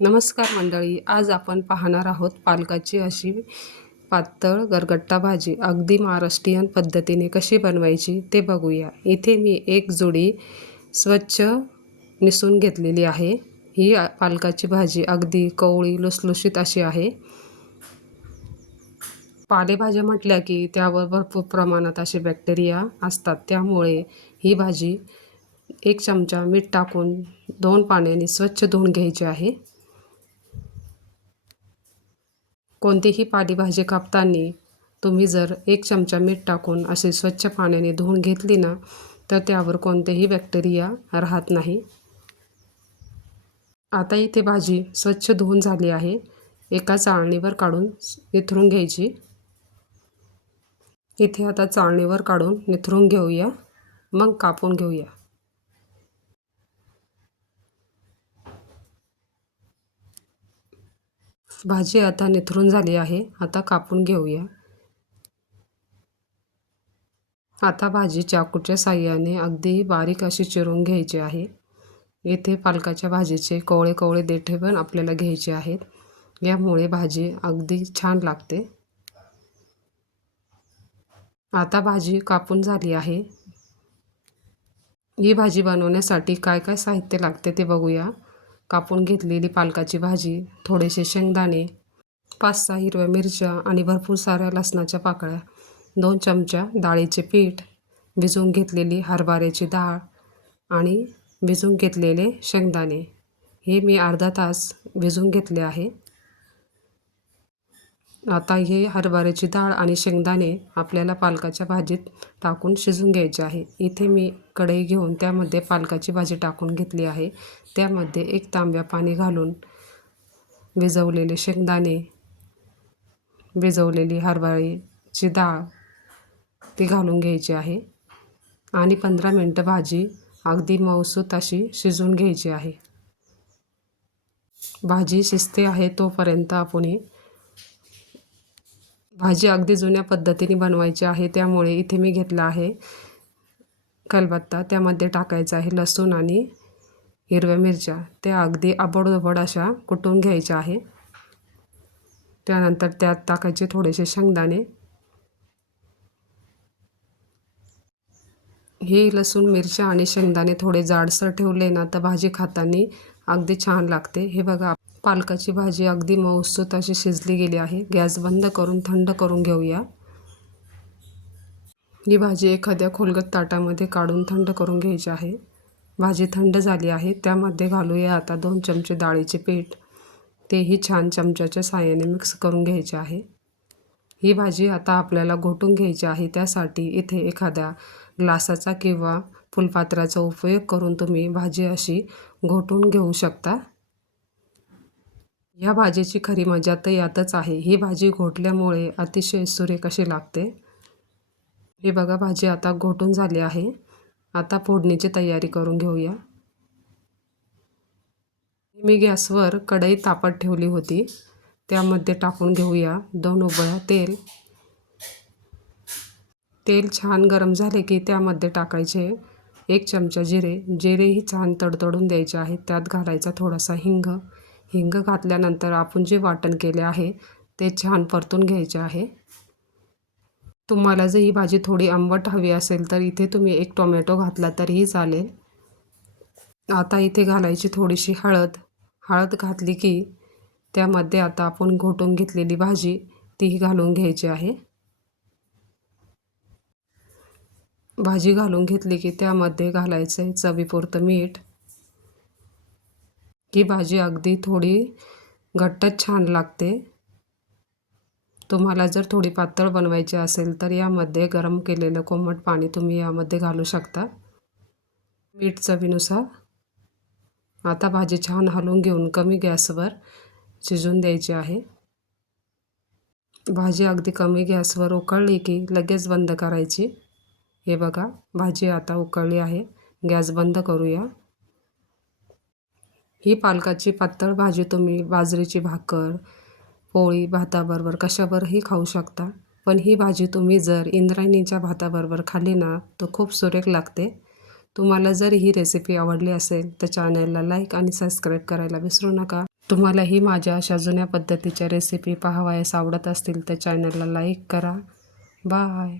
नमस्कार मंडळी, आज आपण पाहणार आहोत पालकाची अशी पातळ गरगट्टा भाजी अगदी महाराष्ट्रीयन पद्धतीने कशी बनवायची ते बघूया। इथे मी एक जोडी स्वच्छ निसून घेतलेली आहे। ही पालकाची भाजी अगदी कवळी लुसलुशीत अशी आहे। पालेभाज्या म्हटल्या की त्यावर भरपूर प्रमाणात असे बॅक्टेरिया असतात, त्यामुळे ही भाजी 1 चमचा मीठ टाकून 2 पाण्याने स्वच्छ धुवून घ्यायची आहे। कोणतीही पालेभाजी कापताना तुम्ही जर 1 चमचा मीठ टाकून असे स्वच्छ पाण्याने धुवून घेतली ना, तर त्यावर कोणतेही बॅक्टेरिया राहत नाही। आता इथे भाजी स्वच्छ धुवून झाली आहे। एका चाळणीवर काढून निथरून घ्यायची। इथे आता चाळणीवर काढून निथरून घेऊया, मग कापून घेऊया। भाजी आता निथरून झाली आहे। आता कापून घेऊया। आता भाजी चाकूच्या साहाय्याने अगदी बारीक अशी चिरून घ्यायची आहे। येथे पालकाच्या भाजीचे कवळे कवळे देठे पण आपल्याला घ्यायचे आहेत, यामुळे भाजी अगदी छान लागते। आता भाजी कापून झाली आहे। ही भाजी बनवण्यासाठी काय काय साहित्य लागते ते बघूया। कापून घेतलेली पालकाची भाजी, थोडेसे शेंगदाणे, 5-6 हिरव्या मिरच्या आणि भरपूर साऱ्या लसणाच्या पाकळ्या, 2 चमचा डाळीचे पीठ, भिजवून घेतलेली हरभऱ्याची डाळ आणि भिजवून घेतलेले शेंगदाणे। हे मी अर्धा तास भिजवून घेतले आहे। आता हे हरभऱ्याची डाळ आणि शेंगदाणे आपल्याला पालकाच्या भाजीत टाकून शिजवून घ्यायचे आहे। इथे मी कढई घेऊन त्यामध्ये पालकाची भाजी टाकून घेतली आहे। त्यामध्ये 1 तांब्या पाणी घालून भिजवलेले शेंगदाणे, भिजवलेली हरभऱ्याची डाळ ती घालून घ्यायची आहे आणि 15 मिनिटं भाजी अगदी मऊसूत अशी शिजवून घ्यायची आहे। भाजी शिजते आहे तोपर्यंत आपण भाजी अगदी जुन्या पद्धतीने बनवायची आहे, त्यामुळे इथे मी घेतला आहे खलबत्ता। त्यामध्ये टाकायचा आहे लसूण आणि हिरव्या मिरच्या, त्या अगदी आबडधोबड अशा कुटून घ्यायच्या आहे। त्यानंतर त्यात टाकायचे थोडेसे शेंगदाणे। हे लसूण, मिरच्या आणि शेंगदाणे थोडे जाडसर ठेवले ना तर भाजी खाताना अगदी छान लागते। हे बघा, पालकाची भाजी अगदी मऊसूत अशी शिजली गेली आहे। गॅस बंद करून थंड करून घेऊया। ही भाजी एखाद्या खोलगट ताटामध्ये काढून थंड करून घ्यायची आहे। भाजी थंड झाली आहे, त्यामध्ये घालूया आता 2 चमचे डाळीचे पीठ। तेही छान चमच्याच्या साहाय्याने मिक्स करून घ्यायचे आहे। ही भाजी आता आपल्याला घोटून घ्यायची आहे, त्यासाठी इथे एखाद्या ग्लासाचा किंवा फुलपात्राचा उपयोग करून तुम्ही भाजी अशी घोटून घेऊ शकता। या भाजीची खरी मजा तर यातच आहे। ही भाजी घोटल्यामुळे अतिशय सुरेख अशी लागते। हे बघा, भाजी आता घोटून झाली आहे। आता फोडणीची तयारी करून घेऊया। मी गॅसवर कढई तापत ठेवली होती, त्यामध्ये टाकून घेऊया 2 उबळ्या तेल। तेल छान गरम झाले की त्यामध्ये टाकायचे 1 चमचा जिरे। जिरेही छान तडतडून द्यायचे आहेत। त्यात घालायचा थोडासा हिंग। हिंग घातल्यानंतर आपण जे वाटण केले आहे ते छान परतून घ्यायचे आहे। तुम्हाला जर ही भाजी थोडी आंबट हवी असेल तर इथे तुम्ही 1 टोमॅटो घातला तरीही चालेल। आता इथे घालायची थोडीशी हळद। हळद घातली की त्यामध्ये आता आपण घोटून घेतलेली भाजी तीही घालून घ्यायची आहे। भाजी घालून घेतली की त्यामध्ये घालायचं आहे चवीपुरतं मीठ। ही भाजी अगदी थोडी घट्टच छान लागते। तुम्हाला जर थोडी पातळ बनवायची असेल तर यामध्ये गरम केलेलं कोमट पाणी तुम्ही यामध्ये घालू शकता, मीठ चवीनुसार। आता भाजी छान हलवून घेऊन कमी गॅसवर शिजवून द्यायची आहे। भाजी अगदी कमी गॅसवर उकळली की लगेच बंद करायची। हे बघा, भाजी आता उकळली आहे। गॅस बंद करूया। ही पालकाची पातळ भाजी तुम्ही बाजरीची भाकर, पोळी, भाताबरोबर कशाबरोबरही खाऊ शकता। पण ही भाजी तुम्ही जर इंद्रायणीच्या भाताबरोबर खाल्ली ना तर खूप सुरेख लागते। तुम्हाला जर ही रेसिपी आवडली असेल तर चॅनलला लाईक आणि सबस्क्राईब करायला विसरू नका। तुम्हालाही माझ्या अशा जुन्या पद्धतीच्या रेसिपी पाहावयास आवडत असतील तर चॅनलला लाईक करा. बाय.